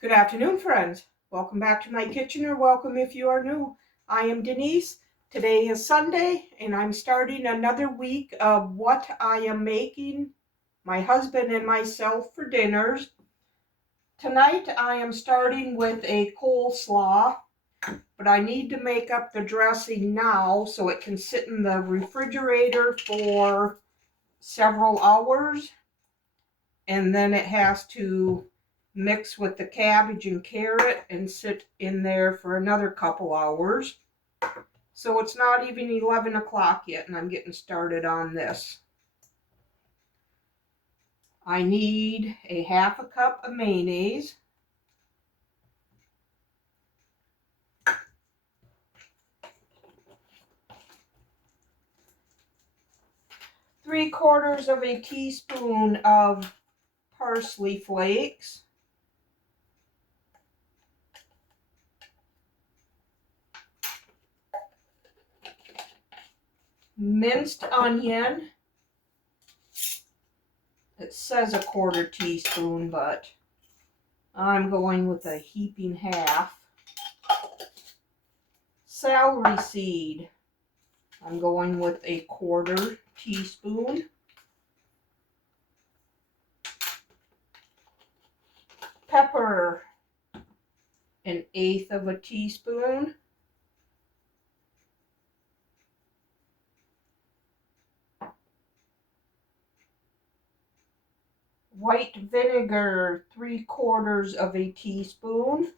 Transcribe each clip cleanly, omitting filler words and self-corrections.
Good afternoon, friends. Welcome back to my kitchen, or welcome if you are new. I am Denise. Today is Sunday, and I'm starting another week of what I am making, my husband and myself, for dinners. Tonight I am starting with a coleslaw, but I need to make up the dressing now so it can sit in the refrigerator for several hours, and then it has to mix with the cabbage and carrot and sit in there for another couple hours. So it's not even 11 o'clock yet, and I'm getting started on this. I need a half a cup of mayonnaise, three-quarters of a teaspoon of parsley flakes, minced onion. It says a quarter teaspoon, but I'm going with a heaping half. Celery seed, I'm going with a quarter teaspoon. Pepper, an eighth of a teaspoon. White vinegar, three-quarters of a teaspoon.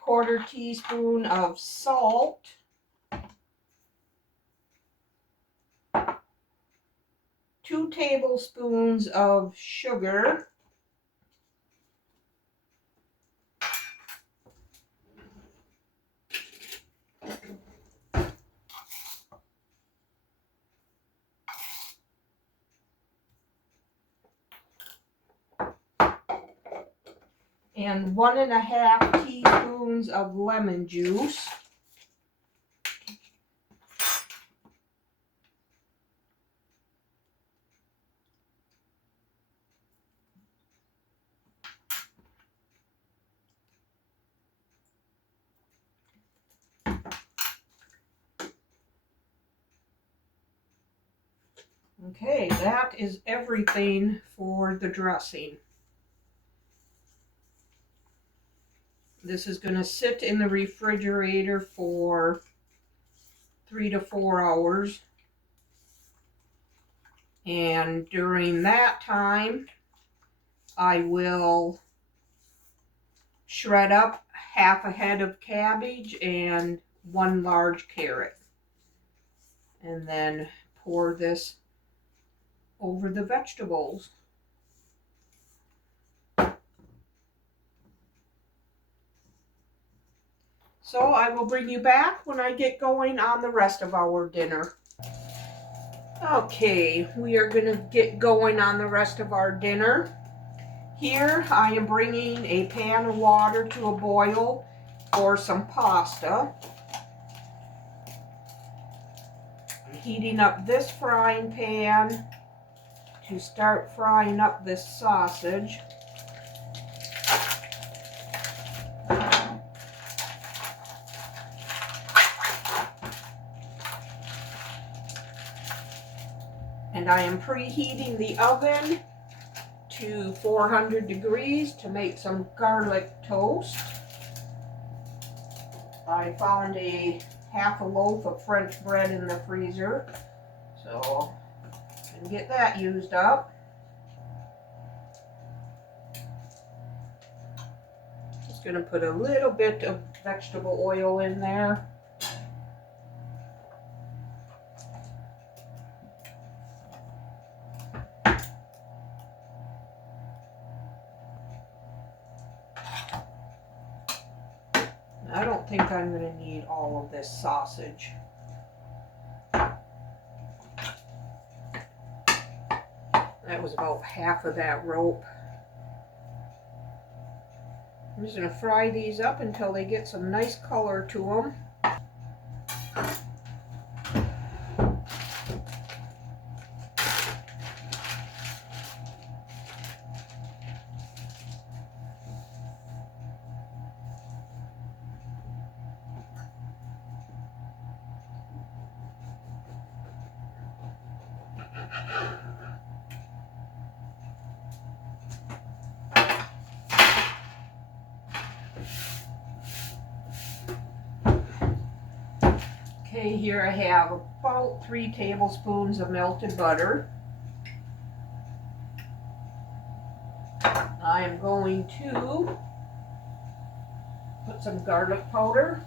Quarter teaspoon of salt. 2 tablespoons of sugar. And 1.5 teaspoons of lemon juice. Okay, that is everything for the dressing. This is going to sit in the refrigerator for 3 to 4 hours. And during that time, I will shred up half a head of cabbage and 1 large carrot. And then pour this over the vegetables. So I will bring you back when I get going on the rest of our dinner. Okay, we are going to get going on the rest of our dinner. Here I am bringing a pan of water to a boil for some pasta. I'm heating up this frying pan to start frying up this sausage. And I am preheating the oven to 400 degrees to make some garlic toast. I found a half a loaf of French bread in the freezer, so I can get that used up. Just going to put a little bit of vegetable oil in there. I don't think I'm going to need all of this sausage. That was about half of that rope. I'm just going to fry these up until they get some nice color to them. Okay, here I have about 3 tablespoons of melted butter. I am going to put some garlic powder.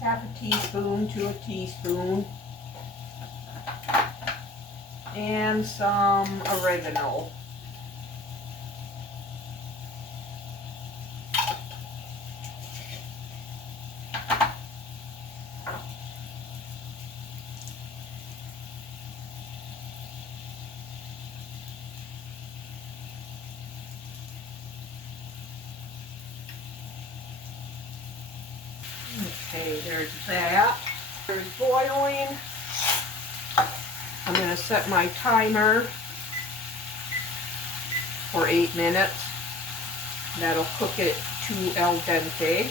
Half a teaspoon to a teaspoon. And some oregano. Okay, there's that. There's boiling. I'm going to set my timer for 8 minutes. That'll cook it to al dente.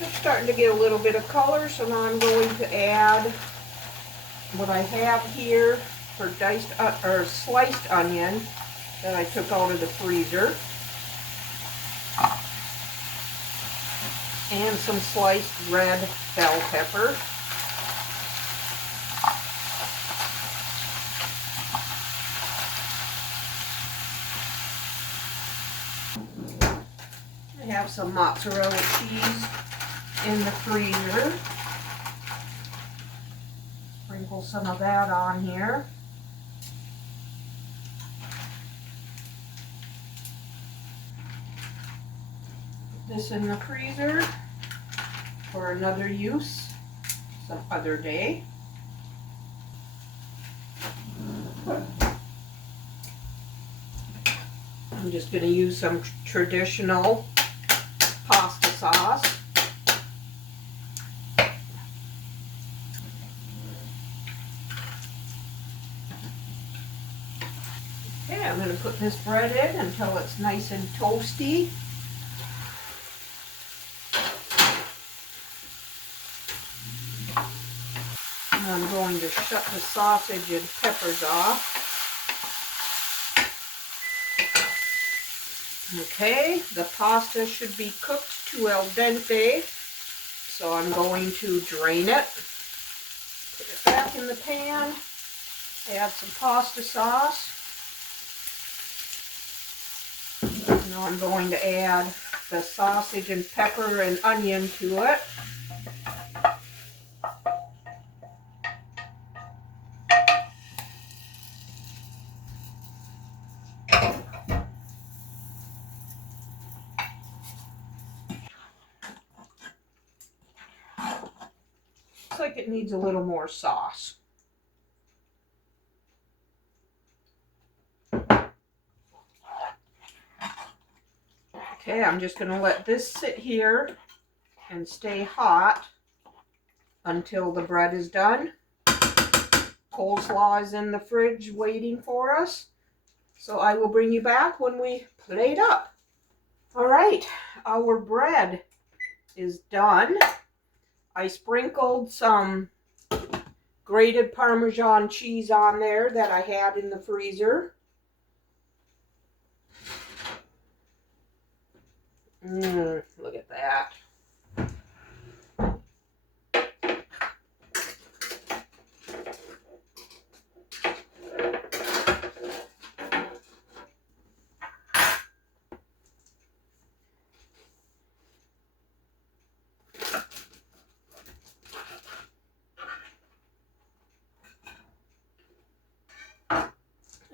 It's starting to get a little bit of color, so now I'm going to add what I have here for diced or sliced onion that I took out of the freezer, and some sliced red bell pepper. I have some mozzarella cheese in the freezer. Sprinkle some of that on here. Put this in the freezer for another use some other day. I'm just going to use some traditional pasta sauce. Okay, I'm going to put this bread in until it's nice and toasty. And I'm going to shut the sausage and peppers off. Okay, the pasta should be cooked to al dente, so I'm going to drain it. Put it back in the pan, add some pasta sauce. Now I'm going to add the sausage and pepper and onion to it. Looks like it needs a little more sauce. Okay, I'm just going to let this sit here and stay hot until the bread is done. Coleslaw is in the fridge waiting for us, so I will bring you back when we plate up. All right, our bread is done. I sprinkled some grated Parmesan cheese on there that I had in the freezer. Look at that.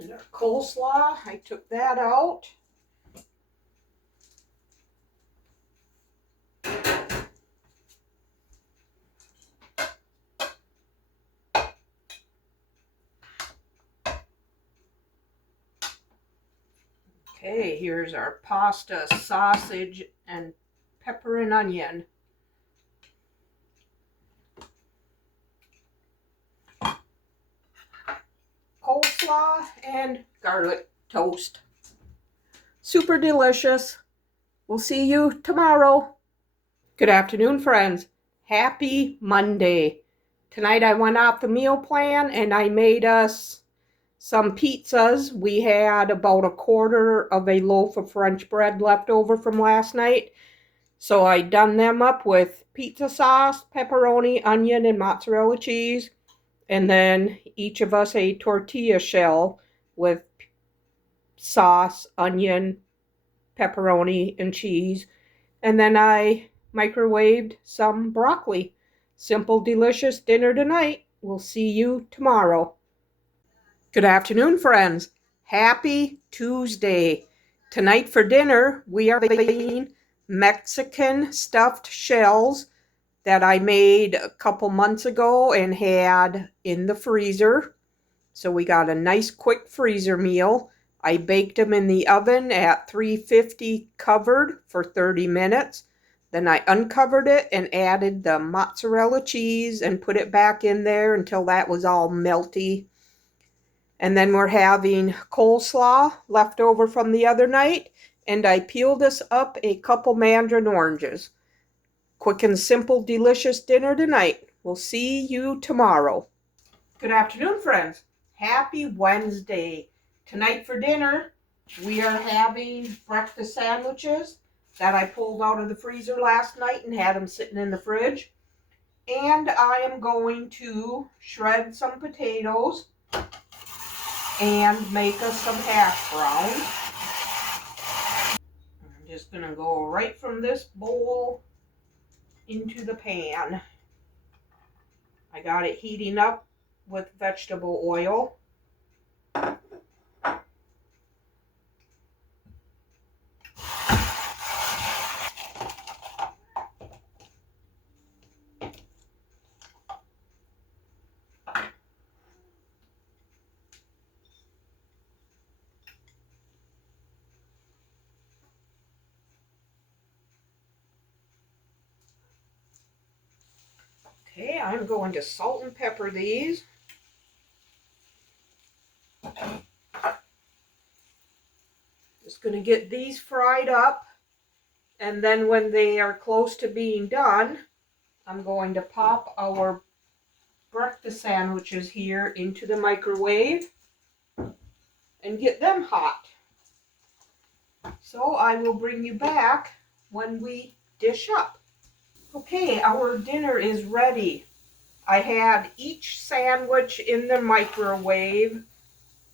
And our Coleslaw, I took that out. Okay, here's our pasta, sausage, and pepper and onion. Coleslaw and garlic toast. Super delicious. We'll see you tomorrow. Good afternoon, friends. Happy Monday. Tonight I went off the meal plan and I made us some pizzas. We had about a quarter of a loaf of French bread left over from last night. So I done them up with pizza sauce, pepperoni, onion, and mozzarella cheese. And then each of us a tortilla shell with sauce, onion, pepperoni, and cheese. And then I microwaved some broccoli. Simple, delicious dinner tonight. We'll see you tomorrow. Good afternoon, friends. Happy Tuesday. Tonight for dinner, we are making Mexican stuffed shells that I made a couple months ago and had in the freezer. So we got a nice quick freezer meal. I baked them in the oven at 350 covered for 30 minutes. Then I uncovered it and added the mozzarella cheese and put it back in there until that was all melty. And then we're having coleslaw left over from the other night, and I peeled us up a couple mandarin oranges. Quick and simple, delicious dinner tonight. We'll see you tomorrow. Good afternoon, friends. Happy Wednesday. Tonight for dinner, we are having breakfast sandwiches that I pulled out of the freezer last night and had them sitting in the fridge. And I am going to shred some potatoes and make us some hash browns. I'm just going to go right from this bowl into the pan. I got it heating up with vegetable oil. Okay, I'm going to salt and pepper these. Just going to get these fried up, and then when they are close to being done, I'm going to pop our breakfast sandwiches here into the microwave and get them hot. So I will bring you back when we dish up. Okay, our dinner is ready. I had each sandwich in the microwave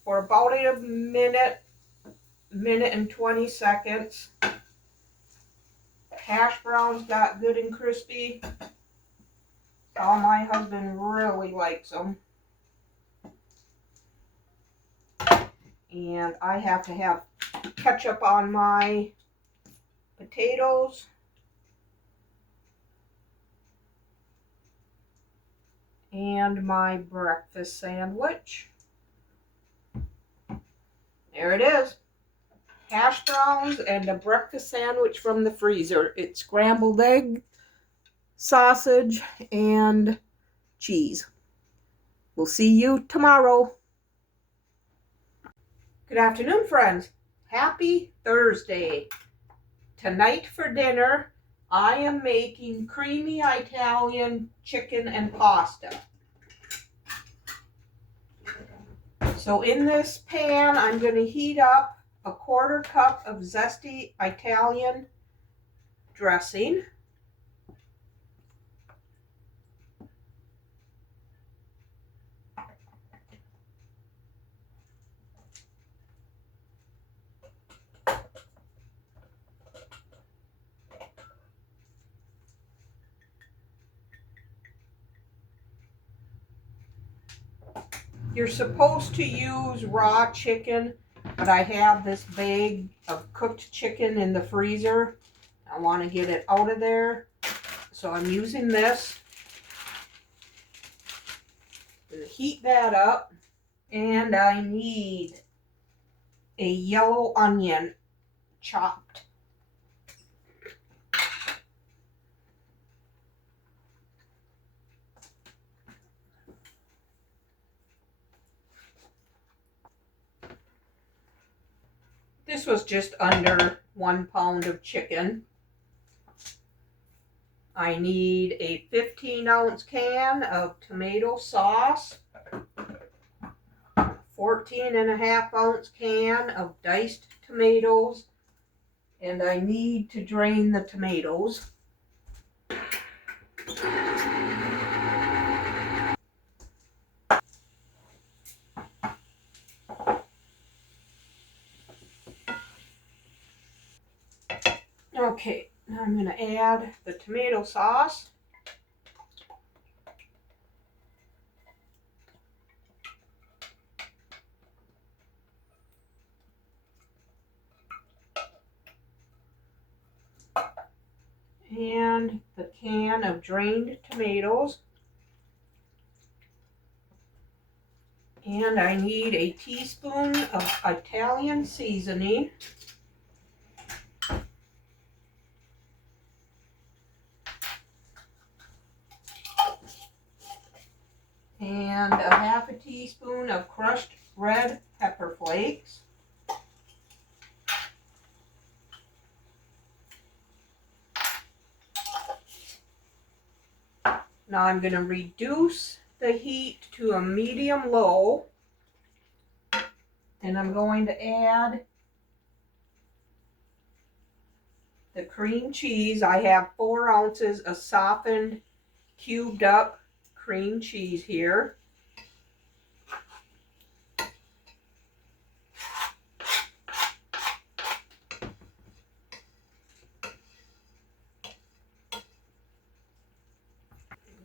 for about a minute and 20 seconds. Hash browns got good and crispy. Oh, my husband really likes them. And I have to have ketchup on my potatoes. And my breakfast sandwich. There it is. Hash browns and a breakfast sandwich from the freezer. It's scrambled egg, sausage, and cheese. We'll see you tomorrow. Good afternoon, friends. Happy Thursday. Tonight for dinner, I am making creamy Italian chicken and pasta. So in this pan, I'm going to heat up a 1/4 cup of zesty Italian dressing. You're supposed to use raw chicken, but I have this bag of cooked chicken in the freezer. I want to get it out of there, so I'm using this. I'm going to heat that up, and I need a yellow onion chopped. This was just under 1 pound of chicken. I need a 15-ounce can of tomato sauce, 14.5-ounce can of diced tomatoes, and I need to drain the tomatoes. Okay, now I'm going to add the tomato sauce. And the can of drained tomatoes. And I need a teaspoon of Italian seasoning. And a half a teaspoon of crushed red pepper flakes. Now I'm going to reduce the heat to a medium-low, and I'm going to add the cream cheese. I have 4 ounces of softened, cubed up cream cheese here.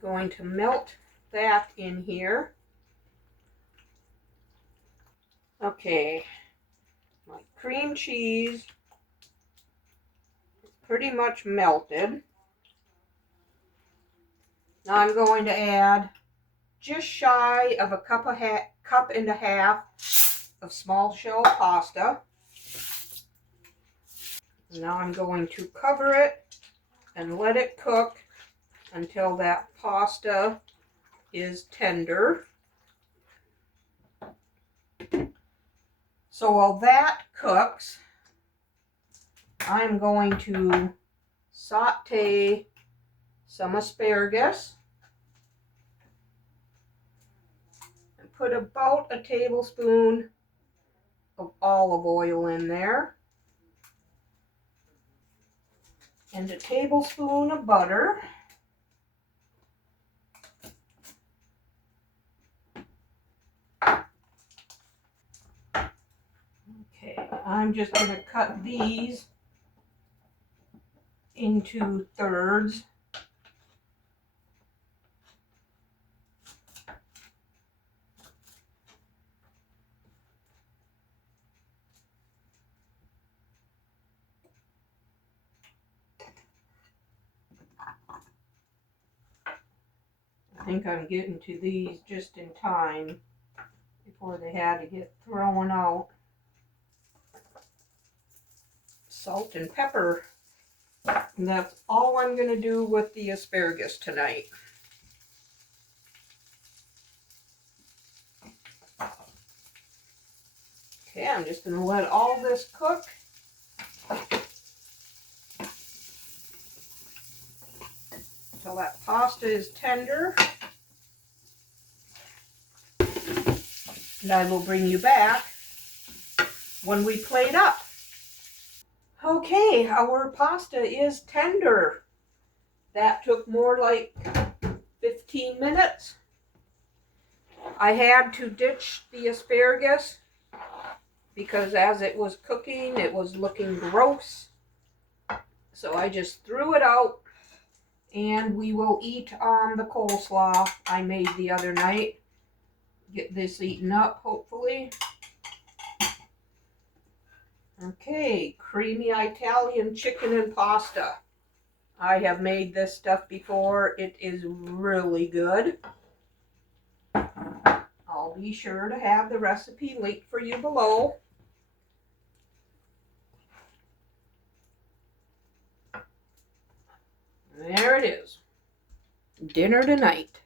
Going to melt that in here. Okay, my cream cheese is pretty much melted. Now I'm going to add just shy of a cup and a half of small shell pasta. Now I'm going to cover it and let it cook until that pasta is tender. So while that cooks, I'm going to saute some asparagus and put about a tablespoon of olive oil in there and a tablespoon of butter. Okay, I'm just going to cut these into thirds. I think I'm getting to these just in time before they had to get thrown out. Salt and pepper. And that's all I'm going to do with the asparagus tonight. Okay, I'm just going to let all this cook. Until that pasta is tender. And I will bring you back when we plate up. Okay, our pasta is tender. That took more like 15 minutes. I had to ditch the asparagus because as it was cooking, it was looking gross. So I just threw it out, and we will eat on the coleslaw I made the other night. get this eaten up, hopefully. Okay, creamy Italian chicken and pasta. I have made this stuff before. It is really good. I'll be sure to have the recipe linked for you below. There it is. Dinner tonight.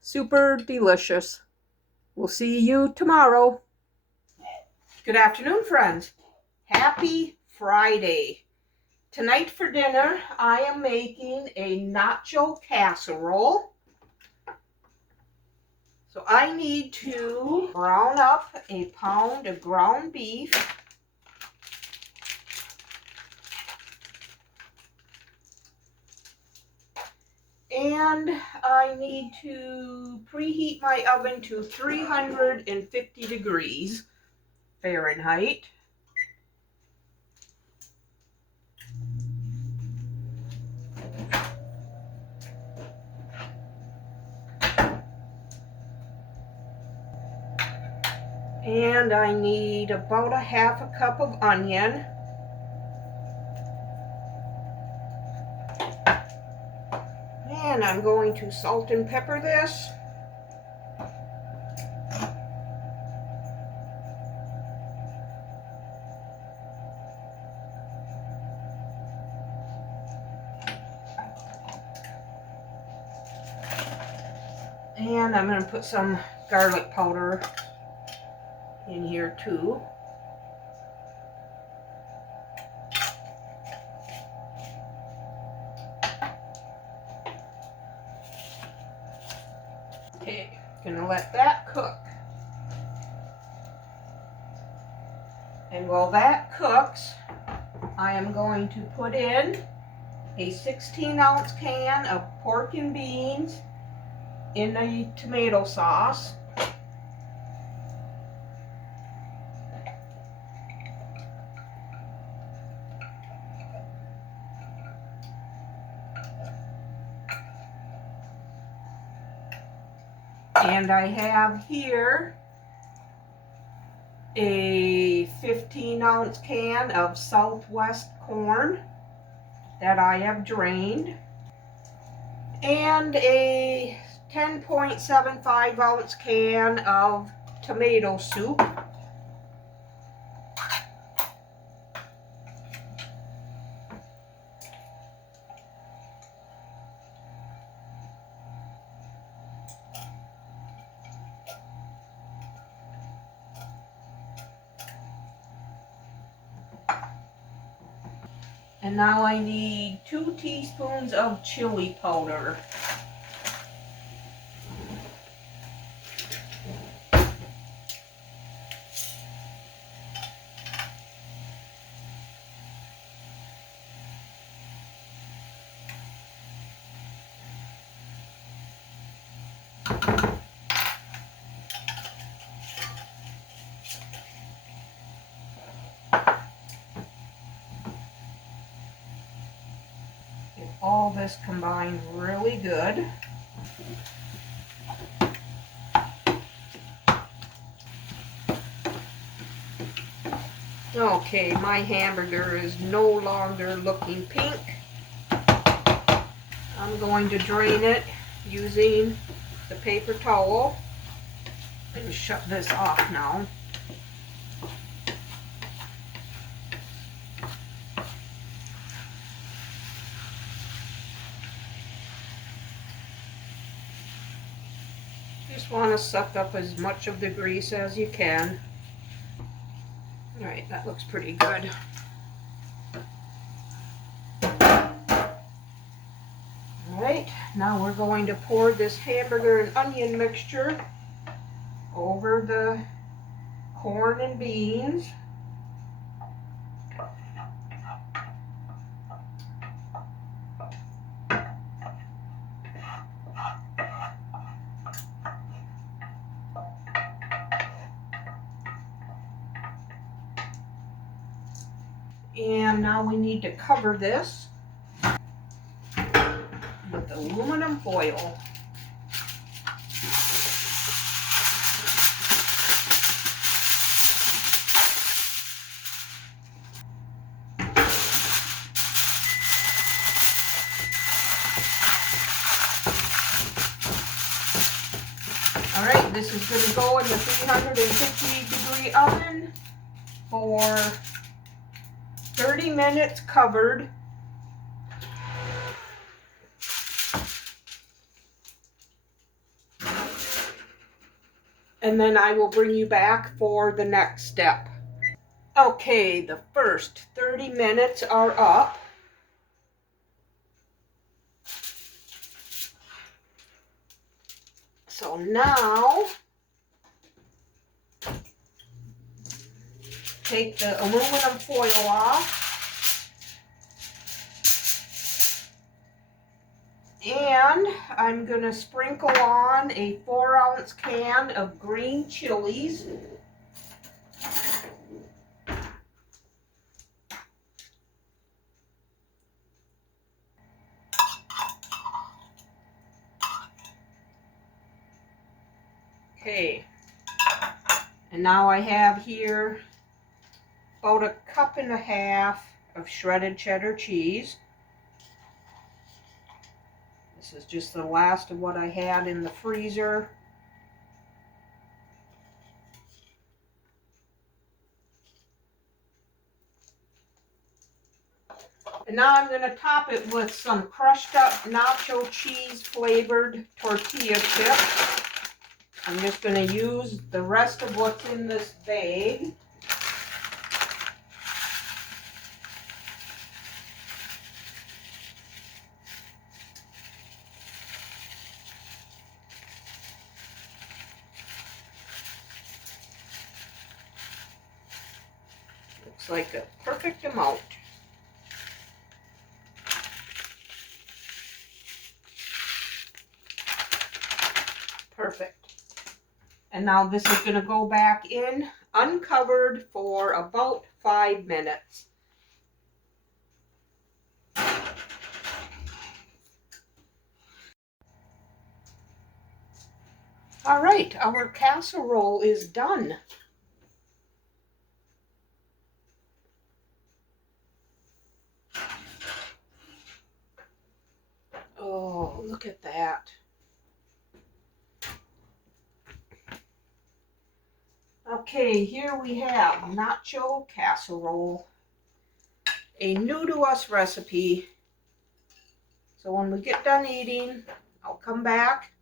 Super delicious. We'll see you tomorrow. Good afternoon, friends. Happy Friday. Tonight for dinner, I am making a Nacho Casserole. So I need to brown up a pound of ground beef. And I need to preheat my oven to 350 degrees Fahrenheit. And I need about a half a cup of onion. And I'm going to salt and pepper this. And I'm going to put some garlic powder in here too. Okay, gonna let that cook. And while that cooks, I am going to put in a 16-ounce can of pork and beans in a tomato sauce. And I have here a 15-ounce can of Southwest corn that I have drained, and a 10.75-ounce can of tomato soup. And now I need 2 teaspoons of chili powder. All this combined really good. Okay, my hamburger is no longer looking pink. I'm going to drain it using the paper towel and shut this off now. Just want to suck up as much of the grease as you can. Alright, that looks pretty good. Alright, now we're going to pour this hamburger and onion mixture over the corn and beans. And now we need to cover this with aluminum foil. This is going to go in the 350-degree oven for 30 minutes covered. And then I will bring you back for the next step. Okay, the first 30 minutes are up. So now, take the aluminum foil off. And I'm going to sprinkle on a 4-ounce can of green chilies. Okay, and now I have here about 1.5 cups of shredded cheddar cheese. This is just the last of what I had in the freezer. And now I'm going to top it with some crushed up nacho cheese flavored tortilla chips. I'm just going to use the rest of what's in this bag. Looks like a perfect amount. Perfect. And now this is going to go back in uncovered for about 5 minutes. All right, our casserole is done. Oh, look at that. Okay, here we have Nacho Casserole, a new to us recipe. So when we get done eating, I'll come back,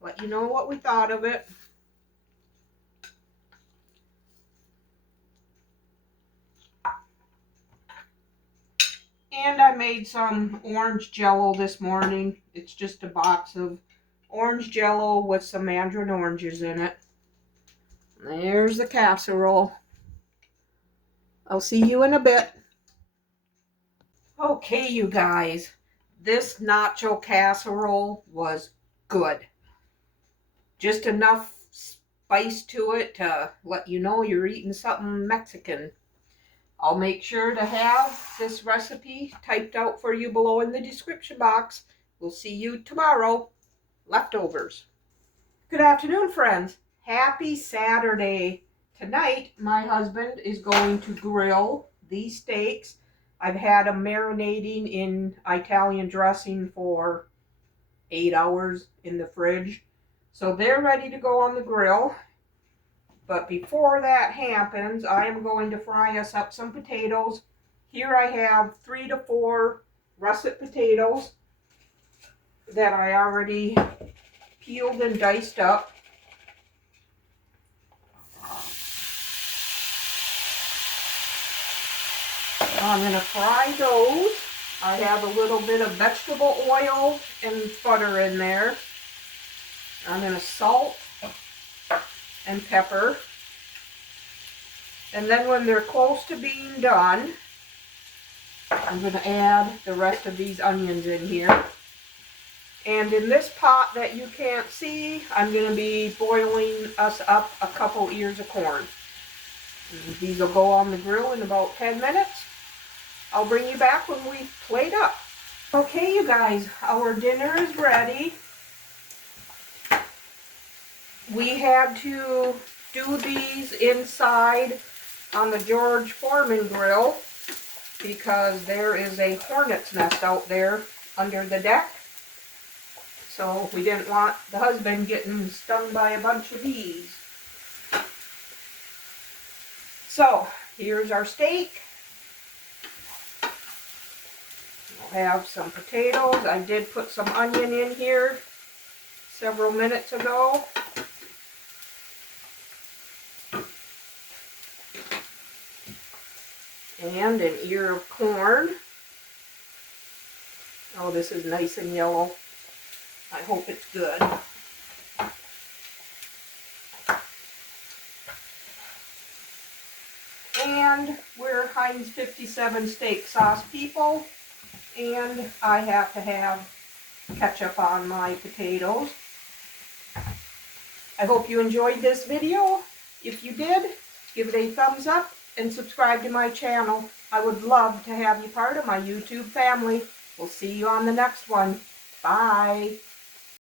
let you know what we thought of it. And I made some orange jello this morning. It's just a box of orange jello with some mandarin oranges in it. There's the casserole. I'll see you in a bit. Okay, you guys, this nacho casserole was good. Just enough spice to it to let you know you're eating something Mexican. I'll make sure to have this recipe typed out for you below in the description box. We'll see you tomorrow. Leftovers. Good afternoon, friends. Happy Saturday. Tonight, my husband is going to grill these steaks. I've had them marinating in Italian dressing for 8 hours in the fridge. So they're ready to go on the grill. But before that happens, I am going to fry us up some potatoes. Here I have 3 to 4 russet potatoes that I already peeled and diced up. I'm going to fry those. I have a little bit of vegetable oil and butter in there. I'm going to salt and pepper. And then when they're close to being done, I'm going to add the rest of these onions in here. And in this pot that you can't see, I'm going to be boiling us up a couple ears of corn. And these will go on the grill in about 10 minutes. I'll bring you back when we've played up. Okay, you guys, our dinner is ready. We had to do these inside on the George Foreman grill because there is a hornet's nest out there under the deck. So we didn't want the husband getting stung by a bunch of bees. So here's our steak. We'll have some potatoes. I did put some onion in here several minutes ago. And an ear of corn. Oh, this is nice and yellow. I hope it's good. And we're Heinz 57 steak sauce people. And I have to have ketchup on my potatoes. I hope you enjoyed this video. If you did, give it a thumbs up and subscribe to my channel. I would love to have you part of my YouTube family. We'll see you on the next one. Bye.